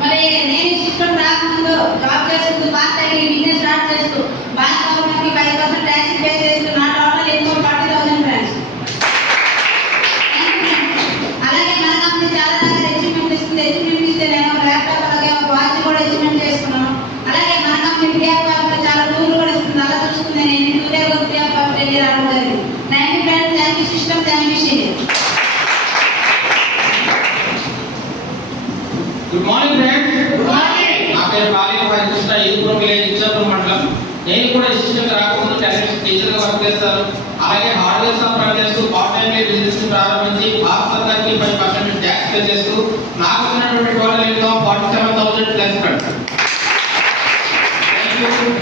మరి నేను సిస్టమ్ రాకముందు జాబ్ చేస్తూ పార్ట్ టైం బిజినెస్ స్టార్ట్ చేస్తూ బ్యాంక్ గవర్నమెంట్కి 5% ట్యాక్స్ పే చేస్తూ నా టోటల్ ఇన్కమ్ 40,000 ఫ్రెండ్స్. అలాగే మన కంపెనీ చాలా రకాల అచీవ్మెంట్ ఇస్తుంది. అచీవ్మెంట్ ఇస్తే నేను ల్యాప్టాప్ అలాగే వాచ్ కూడా అచీవ్మెంట్ చేసుకున్నాను. అలాగే మన కంపెనీ ఫ్రీ ఆఫ్ కాస్ట్ చాలా టూర్లు కూడా ఇస్తుంది. అలా చూసుకుంటే నేను టూరే ఫ్రీ ఆఫ్ కాస్ట్ వెళ్ళి రావడం జరిగింది. Thank you friends, thank you system, thank you senior. Good morning friends. Good morning. నా పేరు బాలేశ్వర కృష్ణ, ఈదుపురం విలేజ్ ఇచ్చాపురం మండలం. నేను కూడా అసిస్టెంట్ రాకముందు టీచర్ గా వర్క్ చేస్తాను. అలాగే హార్డ్వేర్ షాప్ రన్ చేస్తూ పార్ట్ టైం బిజినెస్ ప్రారంభించి భారత సర్కార్కి 5% ట్యాక్స్ పే చేస్తూ నాకు ఉన్నటువంటి టోటల్ ఇన్కమ్ 47,000 ప్లస్ ఫ్రెండ్స్.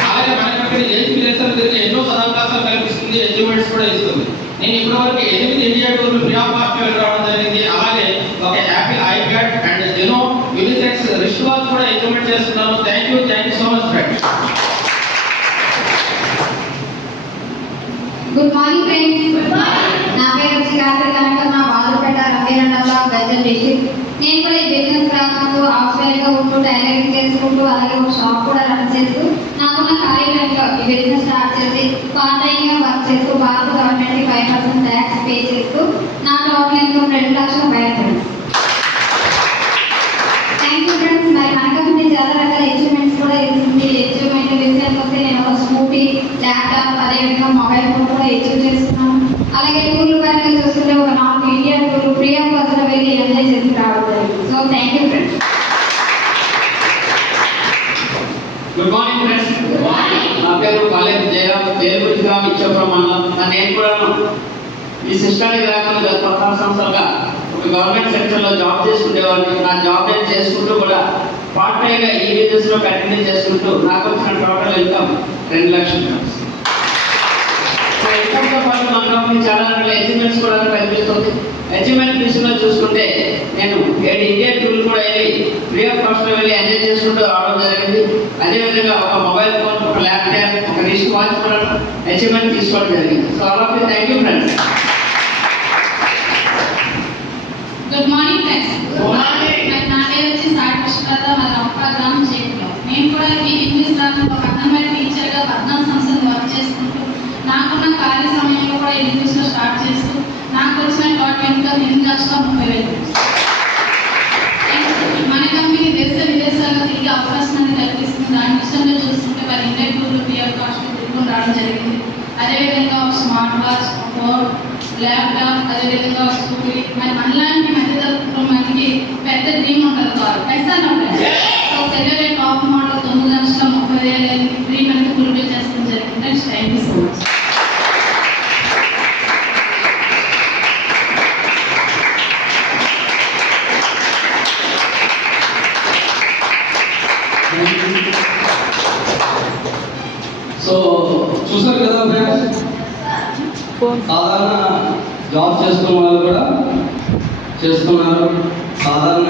అలాగే మన కంపెనీ ఏజ్ విలేజర్ తిరిగి ఎన్నో సదావకాశాలు కల్పిస్తుంది, అచీవ్మెంట్స్ కూడా ఇస్తుంది. నేను ఇప్పటివరకు 8 ఇండియా టూర్లు ఫ్రీ ఆఫ్ కాస్ట్ వెళ్ళి రావడం జరిగింది. అలాగే ఒక Apple iPad and xeno unisex wrist watch కూడా అచీవ్మెంట్ చేస్తున్నాను. Thank you so much friends. Good morning friends. Good morning. నా పేరు శ్రీకాంత్ కనకమ్మ, బాలుపేట రంగేనండలో గజ్జల్ డిస్ట్రిక్ట్. నేను కూడా ఈ బిజినెస్ రాకముందు హౌస్ వైఫ్గా ఉంటూ టైలరింగ్ చేసుకుంటూ అలాగే ఒక షాప్ కూడా రన్ చేస్తూ నాకున్న ఖాళీ టైంలో ఈ బిజినెస్ స్టార్ట్ చేసి పార్ట్ టైంగా వర్క్ చేస్తూ భారత గవర్నమెంట్కి 5% ట్యాక్స్ పే చేస్తూ నా టోటల్ ఇన్కమ్ 2 లక్షల ఫ్రెండ్స్. Thank you friends. మరి మన కంపెనీ చాలా రకాల అచీవ్మెంట్స్ కూడా ఇస్తుంది. అచీవ్మెంట్ విషయానికి వస్తే నేను ఒక స్కూటీ, ల్యాప్టాప్, అదేవిధంగా మొబైల్ ఫోన్ కూడా అచీవ్ చేస్తున్నాను. అలాగే టూర్లు పరంగా చూస్తుంటే ఒక 4 ఇండియా టూర్లు ఫ్రీ ఆఫ్ కాస్ట్ వెళ్ళి ఎంజాయ్ చేసి రావడం. So thank you friends. Good morning friends. Good morning. నా పేరు కాలేజ్ జయరామ్, పేరుపూడి గ్రామం ఇచ్చాపురం మండలం. నేను కూడా ఈ సిస్టానికి రాకుండా గత 16 సంవత్సరాలుగా ఒక గవర్నమెంట్ సెక్టర్లో జాబ్ చేసుకునేవాడిని. నా జాబ్ నేను చేసుకుంటూ కూడా పార్ట్ టైంగా ఈ బిజినెస్లో కంటిన్యూ చేసుకుంటూ నాకు వచ్చిన టోటల్ ఇన్కమ్ 2 లక్షలు. సో ఇన్కమ్తో పాటు మన కంపెనీ చాలా రకాల అచీవ్మెంట్స్ కూడా కనిపిస్తుంది. అచీవ్మెంట్ విషయంలో చూసుకుంటే నేను 7 ఇండియా టూర్లు కూడా వెళ్ళి ఫ్రీ ఆఫ్ కాస్ట్లో వెళ్ళి ఎంజాయ్ చేసుకుంటూ రావడం జరిగింది. అదేవిధంగా ఒక మొబైల్ ఫోన్, ఒక ల్యాప్టాప్, ఒక రిస్ట్ వాచ్ కూడా అచీవ్మెంట్ తీసుకోవడం జరిగింది. So all of you thank you friends. Good morning friends. Good morning. నా పేరు వచ్చి సాయి కృష్ణలత, మన ఒక్క గ్రామం చేతిలో. నేను కూడా ఈ ఇంగ్లీష్ రాకుండా ఒక అంగన్వాడీ టీచర్గా 14 సంవత్సరాలు వర్క్ చేసుకుంటూ నాకున్న ఖాళీ సమయంలో కూడా ఇంగ్లీష్లో స్టార్ట్ చేస్తూ నాకు వచ్చిన టోటల్ ఇన్కమ్ 8,30,000. మన కంపెనీ దేశ విదేశాల్లో తిరిగి అవకాశాన్ని కల్పిస్తుంది. దాని విషయంలో చూస్తుంటే మరి ఇండియా టూర్లు ఫ్రీ ఆఫ్ కాస్ట్ తిరుగుని రావడం జరిగింది. అదేవిధంగా ఒక స్మార్ట్ వాచ్, ఫోన్, ల్యాప్టాప్, అదేవిధంగా ఒక స్కూటీ. మరి మనలాంటి మధ్యతరగతి మందికి పెద్ద డ్రీమ్ ఉంటుంది కాదు, పెద్ద ఉంటుంది. సో సెలరీ టాప్ మోడల్ 9,30,000 ఫ్రీ మనకి ఫుల్ఫిల్ చేస్తాం జరిగింది. Thank you so much. So చూసారు కదా ఫ్రెండ్స్, సాధారణ జాబ్ చేస్తున్న వాళ్ళు కూడా చేస్తున్నారు. సాధారణ